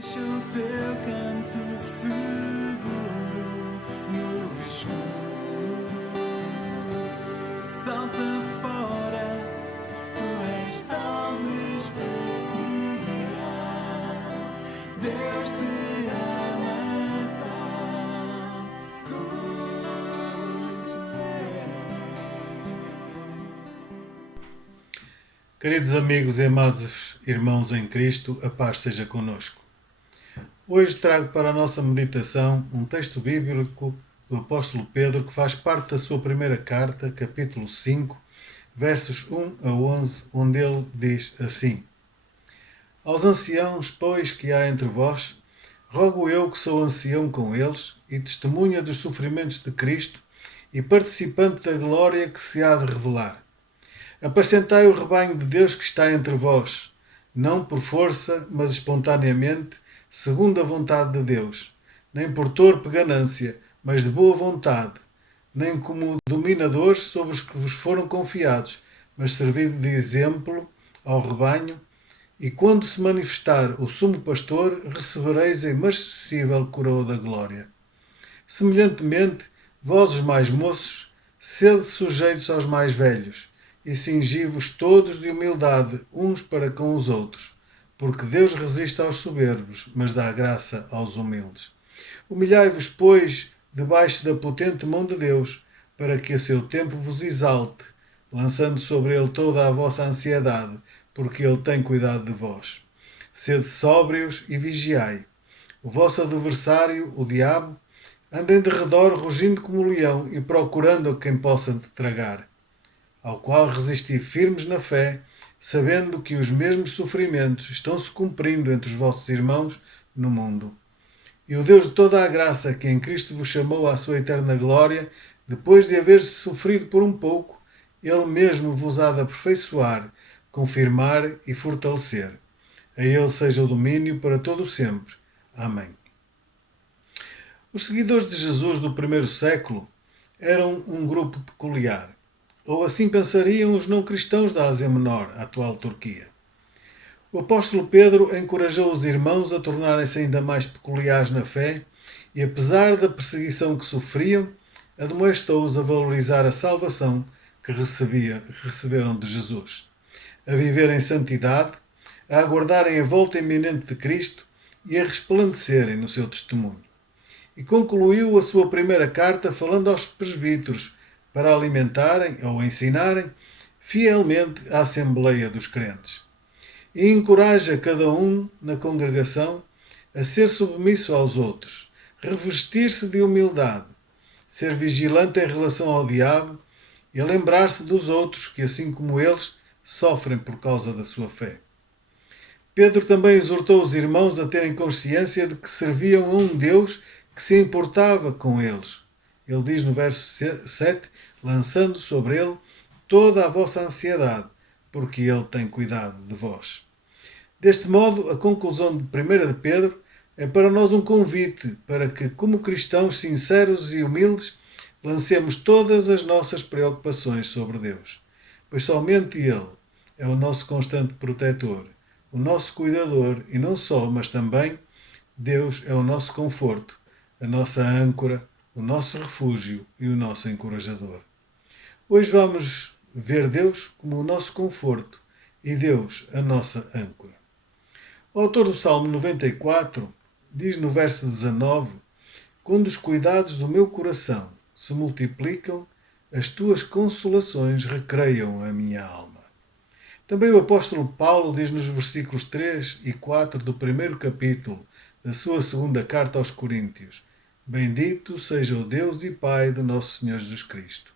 Deixa o teu canto seguro no escuro. Salta fora, tu és algo especial. Deus te ama tal como tu és. Queridos amigos e amados irmãos em Cristo, a paz seja connosco. Hoje trago para a nossa meditação um texto bíblico do apóstolo Pedro que faz parte da sua primeira carta, capítulo 5, versos 1 a 11, onde ele diz assim: Aos anciãos, pois, que há entre vós, rogo eu que sou ancião com eles e testemunha dos sofrimentos de Cristo e participante da glória que se há de revelar. Apacentai o rebanho de Deus que está entre vós, não por força, mas espontaneamente, segundo a vontade de Deus, nem por torpe ganância, mas de boa vontade, nem como dominadores sobre os que vos foram confiados, mas servindo de exemplo ao rebanho, e quando se manifestar o sumo pastor, recebereis a imarcessível coroa da glória. Semelhantemente, vós os mais moços, sede sujeitos aos mais velhos, e cingi-vos todos de humildade uns para com os outros, porque Deus resiste aos soberbos, mas dá graça aos humildes. Humilhai-vos, pois, debaixo da potente mão de Deus, para que a seu tempo vos exalte, lançando sobre ele toda a vossa ansiedade, porque ele tem cuidado de vós. Sede sóbrios e vigiai. O vosso adversário, o diabo, anda em derredor rugindo como um leão e procurando a quem possa tragar, ao qual resisti firmes na fé, sabendo que os mesmos sofrimentos estão-se cumprindo entre os vossos irmãos no mundo. E o Deus de toda a graça, que em Cristo vos chamou à sua eterna glória, depois de haver sofrido por um pouco, Ele mesmo vos há de aperfeiçoar, confirmar e fortalecer. A Ele seja o domínio para todo o sempre. Amém. Os seguidores de Jesus do primeiro século eram um grupo peculiar. Ou assim pensariam os não cristãos da Ásia Menor, a atual Turquia. O apóstolo Pedro encorajou os irmãos a tornarem-se ainda mais peculiares na fé e, apesar da perseguição que sofriam, admoestou-os a valorizar a salvação que receberam de Jesus, a viver em santidade, a aguardarem a volta iminente de Cristo e a resplandecerem no seu testemunho. E concluiu a sua primeira carta falando aos presbíteros para alimentarem ou ensinarem fielmente a Assembleia dos Crentes. E encoraja cada um na congregação a ser submisso aos outros, revestir-se de humildade, ser vigilante em relação ao diabo e a lembrar-se dos outros que, assim como eles, sofrem por causa da sua fé. Pedro também exortou os irmãos a terem consciência de que serviam a um Deus que se importava com eles. Ele diz no verso 7, lançando sobre ele toda a vossa ansiedade, porque ele tem cuidado de vós. Deste modo, a conclusão de 1 de Pedro é para nós um convite para que, como cristãos sinceros e humildes, lancemos todas as nossas preocupações sobre Deus, pois somente Ele é o nosso constante protetor, o nosso cuidador e não só, mas também Deus é o nosso conforto, a nossa âncora, o nosso refúgio e o nosso encorajador. Hoje vamos ver Deus como o nosso conforto e Deus a nossa âncora. O autor do Salmo 94 diz no verso 19: Quando os cuidados do meu coração se multiplicam, as tuas consolações recreiam a minha alma. Também o apóstolo Paulo diz nos versículos 3 e 4 do primeiro capítulo da sua segunda carta aos Coríntios: Bendito seja o Deus e Pai de nosso Senhor Jesus Cristo,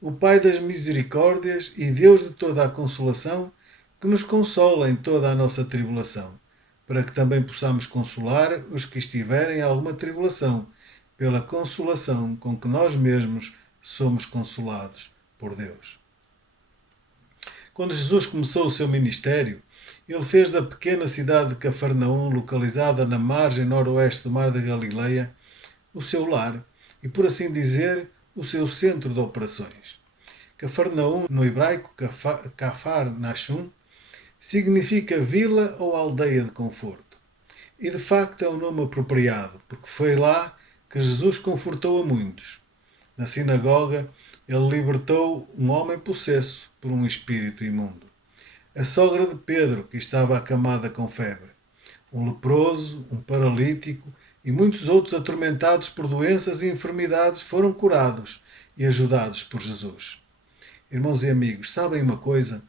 o Pai das misericórdias e Deus de toda a consolação, que nos consola em toda a nossa tribulação, para que também possamos consolar os que estiverem em alguma tribulação, pela consolação com que nós mesmos somos consolados por Deus. Quando Jesus começou o seu ministério, ele fez da pequena cidade de Cafarnaum, localizada na margem noroeste do Mar da Galileia, o seu lar e, por assim dizer, o seu centro de operações. Cafarnaum, no hebraico Kafar Nashum, significa vila ou aldeia de conforto. E de facto é um nome apropriado, porque foi lá que Jesus confortou a muitos. Na sinagoga, ele libertou um homem possesso por um espírito imundo. A sogra de Pedro, que estava acamada com febre. Um leproso, um paralítico e muitos outros atormentados por doenças e enfermidades foram curados e ajudados por Jesus. Irmãos e amigos, sabem uma coisa?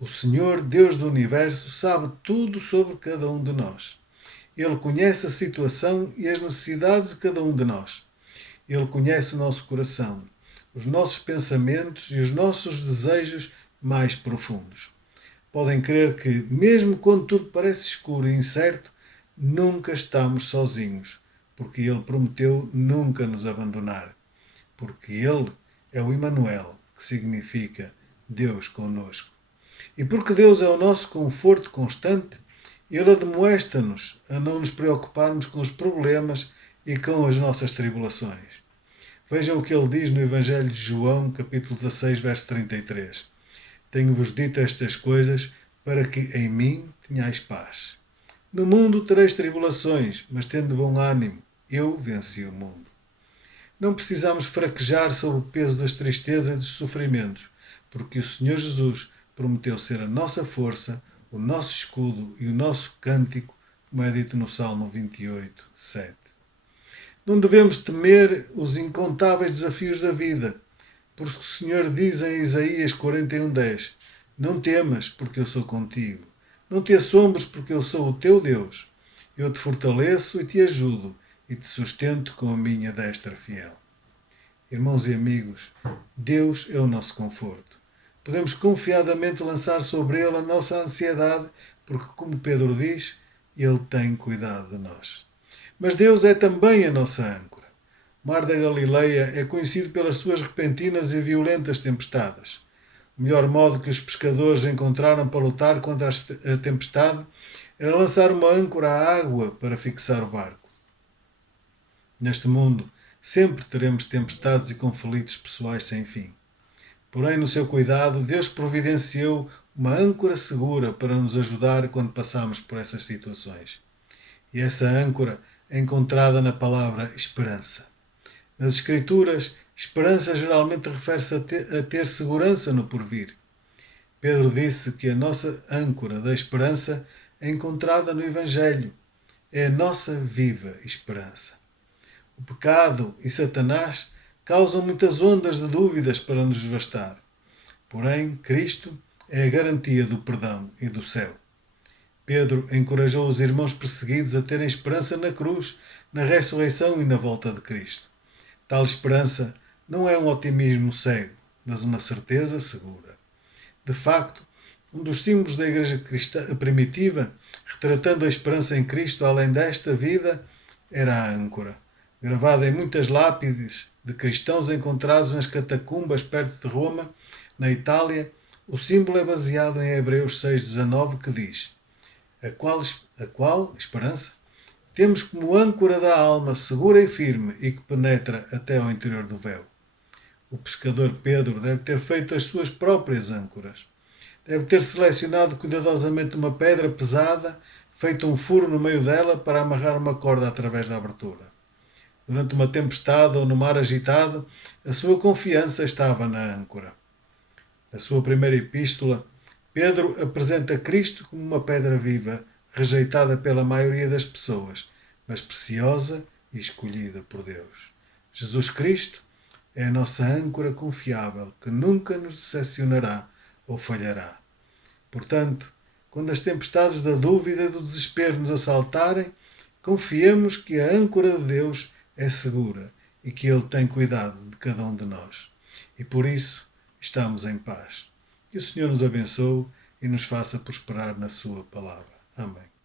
O Senhor, Deus do Universo, sabe tudo sobre cada um de nós. Ele conhece a situação e as necessidades de cada um de nós. Ele conhece o nosso coração, os nossos pensamentos e os nossos desejos mais profundos. Podem crer que, mesmo quando tudo parece escuro e incerto, nunca estamos sozinhos, porque Ele prometeu nunca nos abandonar. Porque Ele é o Emanuel, que significa Deus conosco. E porque Deus é o nosso conforto constante, Ele admoesta-nos a não nos preocuparmos com os problemas e com as nossas tribulações. Vejam o que ele diz no Evangelho de João, capítulo 16, verso 33. Tenho-vos dito estas coisas para que em mim tenhais paz. No mundo tereis tribulações, mas tende bom ânimo. Eu venci o mundo. Não precisamos fraquejar sob o peso das tristezas e dos sofrimentos, porque o Senhor Jesus prometeu ser a nossa força, o nosso escudo e o nosso cântico, como é dito no Salmo 28, 7. Não devemos temer os incontáveis desafios da vida, porque o Senhor diz em Isaías 41:10: Não temas, porque eu sou contigo. Não te assombres, porque eu sou o teu Deus. Eu te fortaleço e te ajudo, e te sustento com a minha destra fiel. Irmãos e amigos, Deus é o nosso conforto. Podemos confiadamente lançar sobre Ele a nossa ansiedade, porque, como Pedro diz, Ele tem cuidado de nós. Mas Deus é também a nossa âncora. O mar da Galileia é conhecido pelas suas repentinas e violentas tempestades. O melhor modo que os pescadores encontraram para lutar contra a tempestade era lançar uma âncora à água para fixar o barco. Neste mundo, sempre teremos tempestades e conflitos pessoais sem fim. Porém, no seu cuidado, Deus providenciou uma âncora segura para nos ajudar quando passamos por essas situações. E essa âncora é encontrada na palavra esperança. Nas Escrituras, esperança geralmente refere-se a ter segurança no porvir. Pedro disse que a nossa âncora da esperança é encontrada no Evangelho. É a nossa viva esperança. O pecado e Satanás causam muitas ondas de dúvidas para nos devastar. Porém, Cristo é a garantia do perdão e do céu. Pedro encorajou os irmãos perseguidos a terem esperança na cruz, na ressurreição e na volta de Cristo. Tal esperança não é um otimismo cego, mas uma certeza segura. De facto, um dos símbolos da Igreja cristã primitiva, retratando a esperança em Cristo além desta vida, era a âncora, gravada em muitas lápides de cristãos encontrados nas catacumbas perto de Roma, na Itália. O símbolo é baseado em Hebreus 6,19, que diz: a qual esperança temos como âncora da alma segura e firme e que penetra até ao interior do véu. O pescador Pedro deve ter feito as suas próprias âncoras. Deve ter selecionado cuidadosamente uma pedra pesada, feito um furo no meio dela para amarrar uma corda através da abertura. Durante uma tempestade ou no mar agitado, a sua confiança estava na âncora. Na sua primeira epístola, Pedro apresenta Cristo como uma pedra viva, rejeitada pela maioria das pessoas, mas preciosa e escolhida por Deus. Jesus Cristo é a nossa âncora confiável, que nunca nos decepcionará ou falhará. Portanto, quando as tempestades da dúvida e do desespero nos assaltarem, confiemos que a âncora de Deus é segura e que Ele tem cuidado de cada um de nós. E por isso estamos em paz. Que o Senhor nos abençoe e nos faça prosperar na sua palavra. Amém.